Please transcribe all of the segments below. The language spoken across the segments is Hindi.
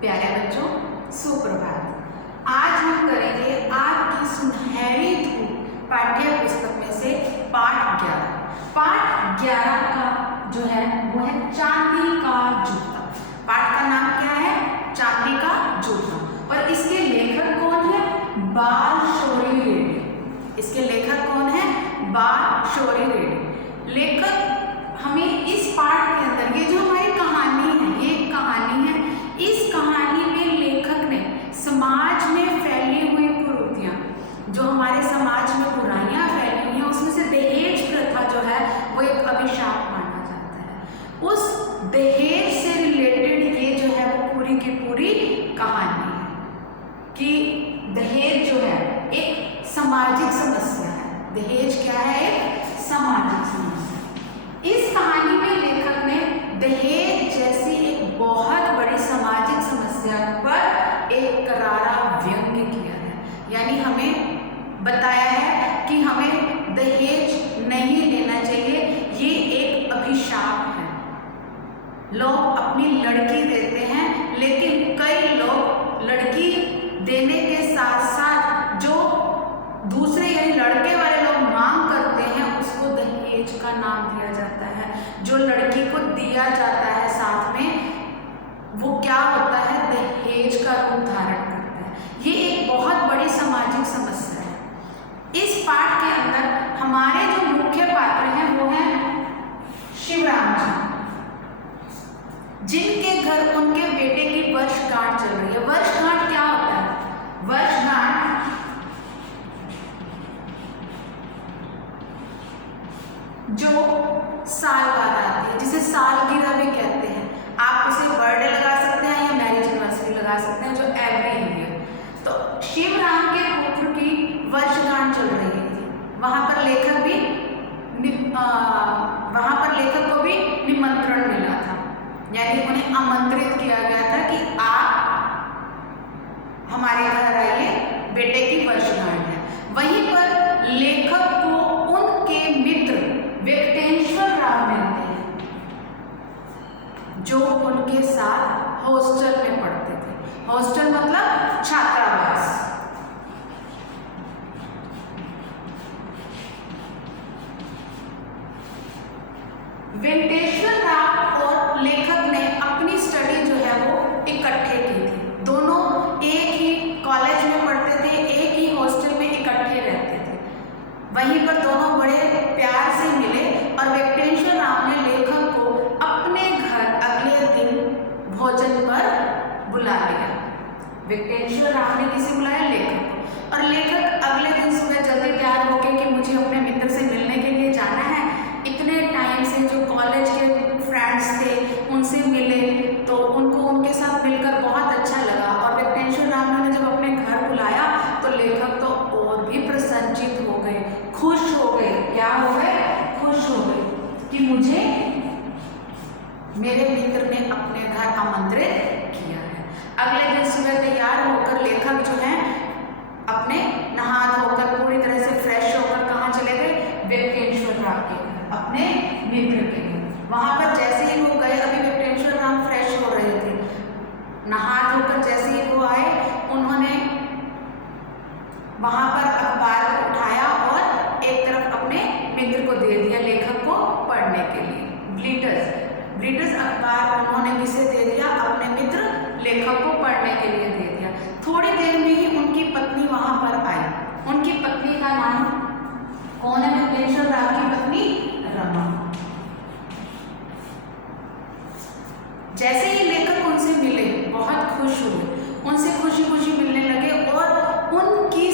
प्यारे बच्चों, सुप्रभात। आज हम करेंगे आपकी सुनहरी धूप पाठ्य पुस्तक में से पाठ 11। पाठ 11 का जो है वो है चांदी का जूता। पाठ का नाम क्या है? चांदी का जूता। और इसके लेखक कौन है? बालशौरी रेड्डी। इसके लेखक कौन है? बालशौरी रेड्डी। लेखक हमें इस पाठ के अंदर, ये जो हमारी कहानी है, ये एक कहानी है। इस कहानी में लेखक ने समाज में फैली हुई कुरीतियां, जो हमारे समाज में बुराइयां फैली हुई हैं, उसमें से दहेज प्रथा जो है वो एक अभिशाप माना जाता है। उस दहेज से रिलेटेड ये जो है वो पूरी की पूरी कहानी है कि दहेज जो है एक सामाजिक समस्या है। दहेज क्या है? एक सामाजिक समस्या। इस कहानी में लेखक ने दहेज जैसी एक बहुत बड़ी सामाजिक समस्या पर एक करारा व्यंग्य किया है। यानी हमें बताया है कि हमें दहेज नहीं लेना चाहिए, ये एक अभिशाप है। लोग अपनी लड़की देते हैं, लेकिन कई लोग लड़की देने के साथ साथ जो दूसरे यानी लड़के वाले लोग मांग करते हैं उसको दहेज का नाम दिया जाता है। जो लड़की को दिया जाता है साथ में वो क्या होता है? दहेज का रूप धारण करता है। ये एक बहुत बड़ी सामाजिक समस्या है। इस पाठ के अंदर हमारे जो मुख्य पात्र हैं वो हैं शिवराम जी, जिनके घर उनके बेटे की वर्षगांठ चल रही है। वर्षगांठ क्या होता है? वर्षगांठ जो साल बाद आती है, जिसे सालगिरह भी कहते हैं। आप उसे बर्थडे लगा सकते हैं या मैरिज एनिवर्सरी लगा सकते हैं, जो एवरी ईयर। तो शिवराम के पुत्र की वर्षगांठ चल रही थी। वहां पर लेखक को भी निमंत्रण मिला था, यानी उन्हें आमंत्रित किया गया था कि आप हमारे घर आइए, बेटे की वर्षगांठ है। वहीं पर लेखक को उनके मित्र वेंकटेश्वर राव मिलते हैं, जो उनके साथ हॉस्टल में पढ़ते थे। हॉस्टल मतलब छात्रावास। वेंकटेश्वर राव और लेखक ने अपनी स्टडी जो है वो इकट्ठे की थी। दोनों एक ही कॉलेज में पढ़ते थे, एक ही हॉस्टल में इकट्ठे रहते थे। वहीं पर दोनों बड़े प्यार से मिले और वेंकटेश्वर राव ने लेखक को अपने घर अगले दिन भोजन पर बुला लिया। वेंकटेश्वर राव ने किसे बुलाया? लेखक को। और लेखक अगले दिन सुबह जल्दी तैयार हो गए कि मुझे अपने मित्र से मिलने के लिए जाना है। इतने टाइम से जो कॉलेज के फ्रेंड्स थे उनसे मिले तो उनको उनके साथ मिलकर बहुत अच्छा लगा। और वेंकटेश्वर राव ने जब अपने घर बुलाया तो लेखक तो और भी प्रसन्नचित हो गए, खुश हो गए। क्या हो गए? खुश हो गए कि मुझे मेरे मित्र ने अपने घर आमंत्रित किया है। अगले दिन सुबह तैयार होकर लेखक जो है अपने नहा धोकर पूरी तरह से फ्रेश होकर कहाँ चले गए? वेंकटेश्वर राव के घर, अपने मित्र के घर। वहां पर जैसे ही वो गए, अभी वेंकटेश्वर राव फ्रेश हो रहे थे, नहा धोकर जैसे ही वो आए, उन्होंने वहां पर अखबार को उठाया और एक तरफ अपने मित्र को दे दिया, लेखक को पढ़ने के लिए। ब्लीटर्स अखबार उन्होंने किसे दे दिया? अपने मित्र लेखक को पढ़ने के लिए दे दिया। थोड़ी देर में ही उनकी पत्नी वहां पर आई। उनकी पत्नी का नाम कौन है? वेंकटेश्वर राव की पत्नी रमा। जैसे ही लेखक उनसे मिले बहुत खुश हुए, उनसे खुशी खुशी मिलने लगे और उनकी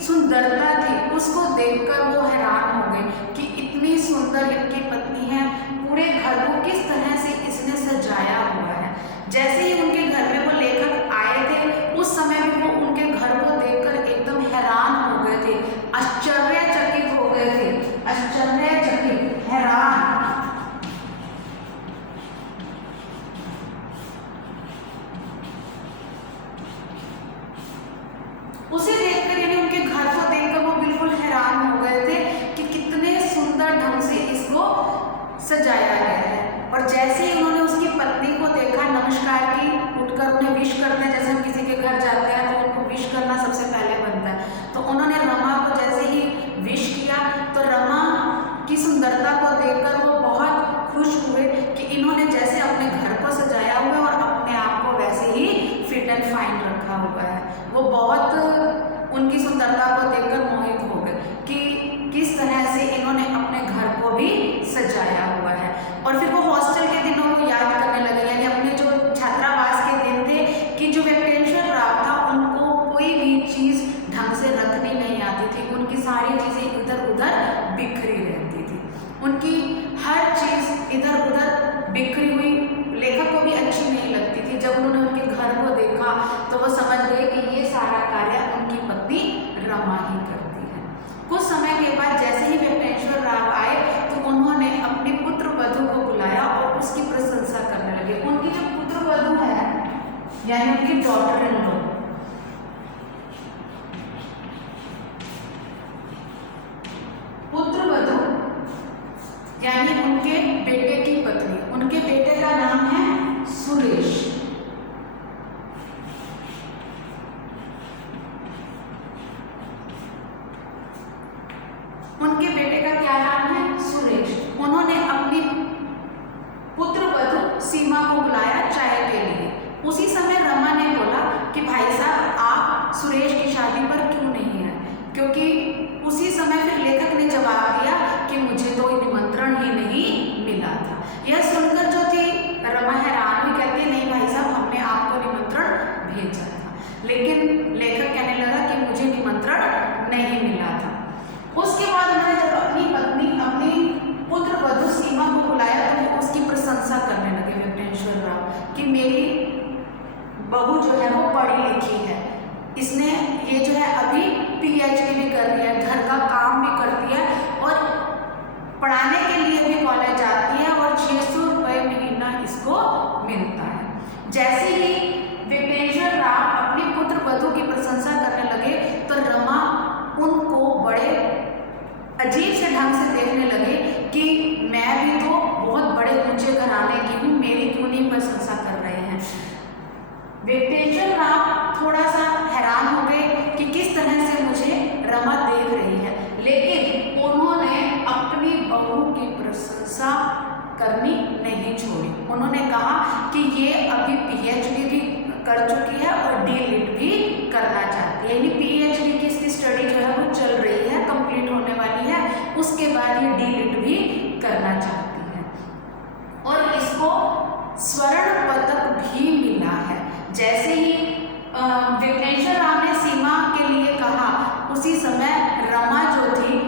सुंदरता थी उसको देखकर वो हैरान हो गए कि इतनी सुंदर इनकी पत्नी है, पूरे घर को किस तरह से इसने सजाया हुआ है। जैसे ही उनके घर में वो लेखक आए थे, उस समय भी वो उनके घर को देखकर एकदम हैरान हो गए थे, आश्चर्यचकित हो गए थे, आश्चर्यचकित, हैरान। उसे देखकर यानी उनके घर को देखकर वो बिल्कुल हैरान हो गए थे कि कितने सुंदर ढंग से इसको सजाया गया है। और जैसे ही उन्होंने उसकी पत्नी को देखा, नमस्कार वो बहुत उनकी सुंदरता को देखकर मोहित हो गए कि किस तरह से इन्होंने अपने घर को भी सजाया हुआ है। और फिर वो हॉस्टल के दिनों को याद करने लगे, यानी अपने जो छात्रावास के दिन थे कि जो वेंकटेश्वर राव था उनको कोई भी चीज़ ढंग से रखनी नहीं आती थी, उनकी सारी चीज़ें इधर उधर बिखरी रहती थी, उनकी हर चीज़ इधर उधर बिखरी हुई लेखक को भी अच्छी नहीं लगती थी। जब उन्होंने उनके घर को देखा तो वो समझ गए कि ये सारा कार्य उनकी पत्नी रमा ही करती है। कुछ समय के बाद जैसे ही वेंकटेश्वर राव आए तो उन्होंने अपनी पुत्र वधू को बुलाया और उसकी प्रशंसा करने लगे। उनकी जो पुत्र वधू है यानी उनकी डॉटर इन लॉ, पुत्र वधू यानी उनके बेटे की पत्नी, उनके बेटे का नाम है सुरेश। उनके बेटे का क्या नाम है? सुरेश। उन्होंने अपनी पुत्र वधू सीमा को बुलाया चाय के लिए। उसी समय रमा ने बोला कि भाई साहब आप सुरेश की शादी पर क्यों नहीं आए, क्योंकि उसी समय फिर लेखक ने जवाब दिया कि मुझे तो निमंत्रण ही नहीं मिला था। यह सुनकर जो थी रमा हैरान हुई, कहती नहीं भाई साहब हमने आपको निमंत्रण भेजा था, लेकिन लेखक कहने लगा कि मुझे निमंत्रण नहीं मिला था। उसके बाद उन्होंने जब अपनी पत्नी अपनी पुत्र वधू सीमा को बुलाया तो वो उसकी प्रशंसा करने लगे वेंकटेश्वर राव कि मेरी बहू जो है वो पढ़ी लिखी है, इसने ये जो है अभी PhD भी कर रही है, घर का काम भी करती है और पढ़ाने के लिए भी कॉलेज जाती है और 600 रुपये महीना इसको मिलता है। जैसे ही वेंकटेश्वर राव अपनी पुत्र वधू की प्रशंसा करने लगे तो रमा उनको बड़े अजीब से ढंग से देखने लगे कि मैं भी तो बहुत बड़े ऊंचे घराने की हूँ, मेरी क्यों नहीं प्रशंसा कर रहे हैं। वेंकटेश्वर राव थोड़ा सा हैरान हो गए कि किस तरह से मुझे रमा देख रही है, लेकिन उन्होंने अपनी बहू की प्रशंसा करनी नहीं छोड़ी। उन्होंने कहा कि ये अभी PhD भी कर चुकी है और D.Litt भी करना चाहती है, यानी PhD की इसकी स्टडी जो है वो चल रही है, कंप्लीट होने वाली है, उसके बाद ये D.Litt भी करना चाहती है और इसको स्वर्ण पदक भी मिला है। जैसे ही वेंकटेश्वर राव ने सीमा के लिए कहा उसी समय रमा जो थी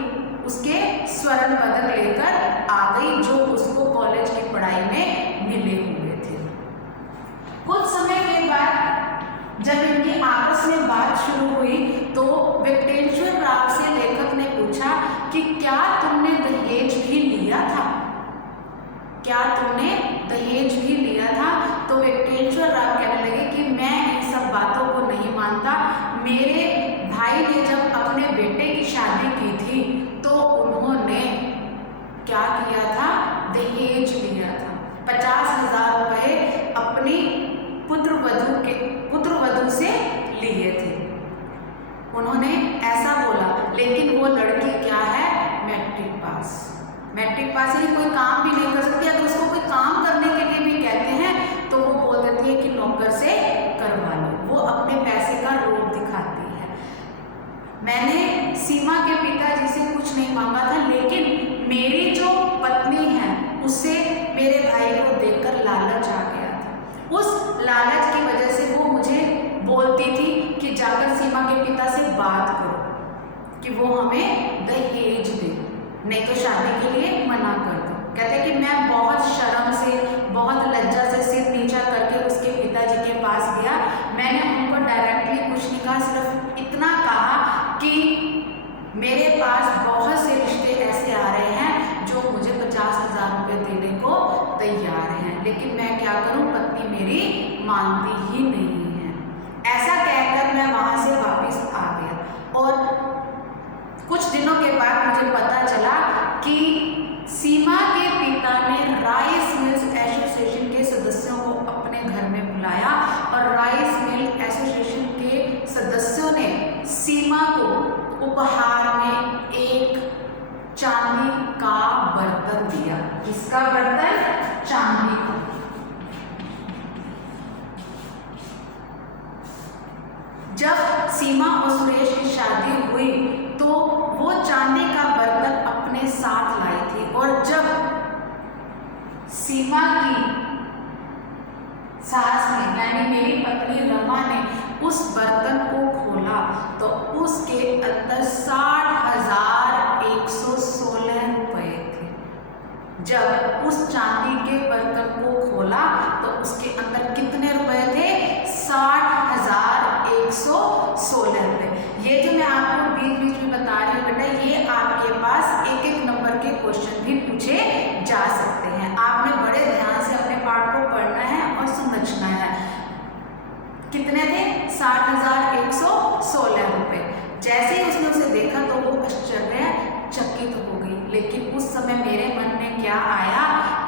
उसके स्वर्ण पदक लेकर आ गई जो उसको कॉलेज की पढ़ाई में मिले हुए थे। कुछ समय के बाद जब इनकी आपस में बात शुरू हुई तो वेंकटेश्वर राव से लेखक ने पूछा कि क्या तुमने दहेज भी लिया था, क्या तुमने दहेज भी लिया था? तो वेंकटेश्वर राव कहने लगे कि मैं इन सब बातों को नहीं मानता। मेरे भाई ने जब अपने बेटे की शादी की थी तो उन्होंने क्या किया था? दहेज लिया था। 50,000 रुपये अपनी पुत्र वधू से लिए थे। उन्होंने ऐसा बोला, लेकिन वो लड़की क्या है? मैट्रिक पास ही कोई काम भी नहीं कर सकती। अगर उसको कोई काम करने के लिए भी कहते हैं तो वो बोल देती है कि नौकर से करवा लो। वो अपने पैसे का रोब दिखाती है। मैंने सीमा के पिताजी से कुछ नहीं मांगा था, लेकिन मेरी जो पत्नी है उससे मेरे भाई को देखकर लालच आ गया था। उस लालच की वजह से वो मुझे बोलती थी कि जाकर सीमा के पिता से बात करो कि वो हमें दहेज दे, नहीं तो शादी के लिए मना कर दो। कहते कि मैं बहुत शर्म से, बहुत लज्जा से सिर नीचा करके उसके पिताजी के पास गया। मैंने उनको डायरेक्टली कुछ नहीं कहा, सिर्फ इतना कहा कि मेरे पास बहुत से रिश्ते ऐसे आ रहे हैं जो मुझे 50,000 रुपये देने को तैयार हैं, लेकिन मैं क्या करूं, पत्नी मेरी मानती ही नहीं है। ऐसा कहकर मैं वहाँ से वापस आ गया और कुछ दिनों के बाद मुझे पता चला कि सीमा के पिता ने राइस मिल्स एसोसिएशन के सदस्यों को अपने घर में बुलाया और राइस मिल एसोसिएशन के सदस्यों ने सीमा को उपहार में एक चांदी का बर्तन दिया। इसका बर्तन? चांदी का। जब की सास ने यानी मेरी पत्नी रमा ने उस बर्तन को खोला तो उसके अंदर 60,116 रुपए थे। जब उस चांदी के बर्तन को खोला तो उसके अंदर कितने रुपए थे? 60,116 रुपए। ये जो मैं आपको बीच बीच में बता रही हूँ बेटा, ये आपके पास एक एक नंबर के क्वेश्चन भी पूछे जा सकते हैं। आपने बड़े ध्यान से अपने पाठ को पढ़ना है और समझना है। कितने थे? 60,116 रुपए। जैसे ही उसने उसे देखा तो वो आश्चर्यचकित हो गई। लेकिन उस समय मेरे मन में क्या आया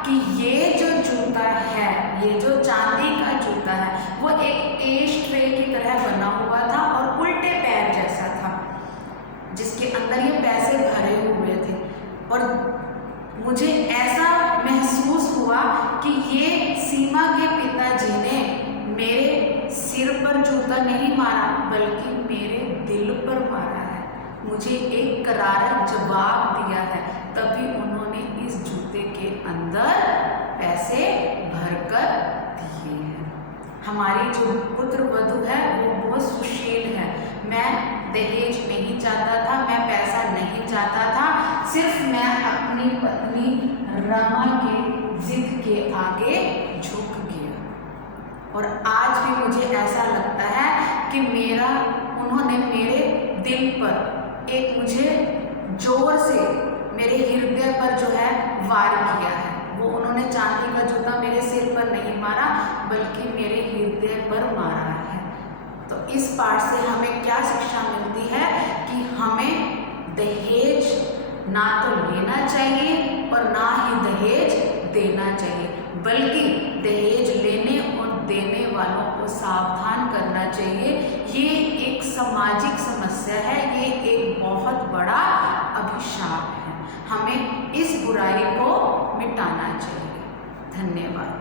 कि ये जो जूता है, ये जो चांदी का जूता है, वो एक एश ट्रे की तरह बना हुआ था और उल्टे पैर जैसा था, जिसके अंदर ये पैसे भरे हुए थे। और मुझे ऐसा महसूस हुआ कि ये सीमा के पिताजी ने मेरे सिर पर जूता नहीं मारा बल्कि मेरे दिल पर मारा है, मुझे एक करारा जवाब दिया है। तभी उन्होंने इस जूते के अंदर पैसे भरकर दिए हैं। हमारी जो पुत्र वधू है वो बहुत सुशील है। मैं दहेज नहीं चाहता था, मैं पैसा नहीं चाहता था, सिर्फ मैं अपनी पत्नी रमा के जिद के आगे झुक गया। और आज भी मुझे ऐसा लगता है कि उन्होंने मेरे दिल पर एक मुझे जोर से मेरे हृदय पर जो है वार किया है। वो उन्होंने चांदी का जूता मेरे सिर पर नहीं मारा बल्कि मेरे हृदय पर मारा है। तो इस पाठ से हमें क्या शिक्षा मिलती है कि हमें दहेज ना तो लेना चाहिए और ना ही दहेज देना चाहिए, बल्कि दहेज लेने और देने वालों को सावधान करना चाहिए। ये एक सामाजिक समस्या है, ये एक बहुत बड़ा अभिशाप है। हमें इस बुराई को मिटाना चाहिए। धन्यवाद।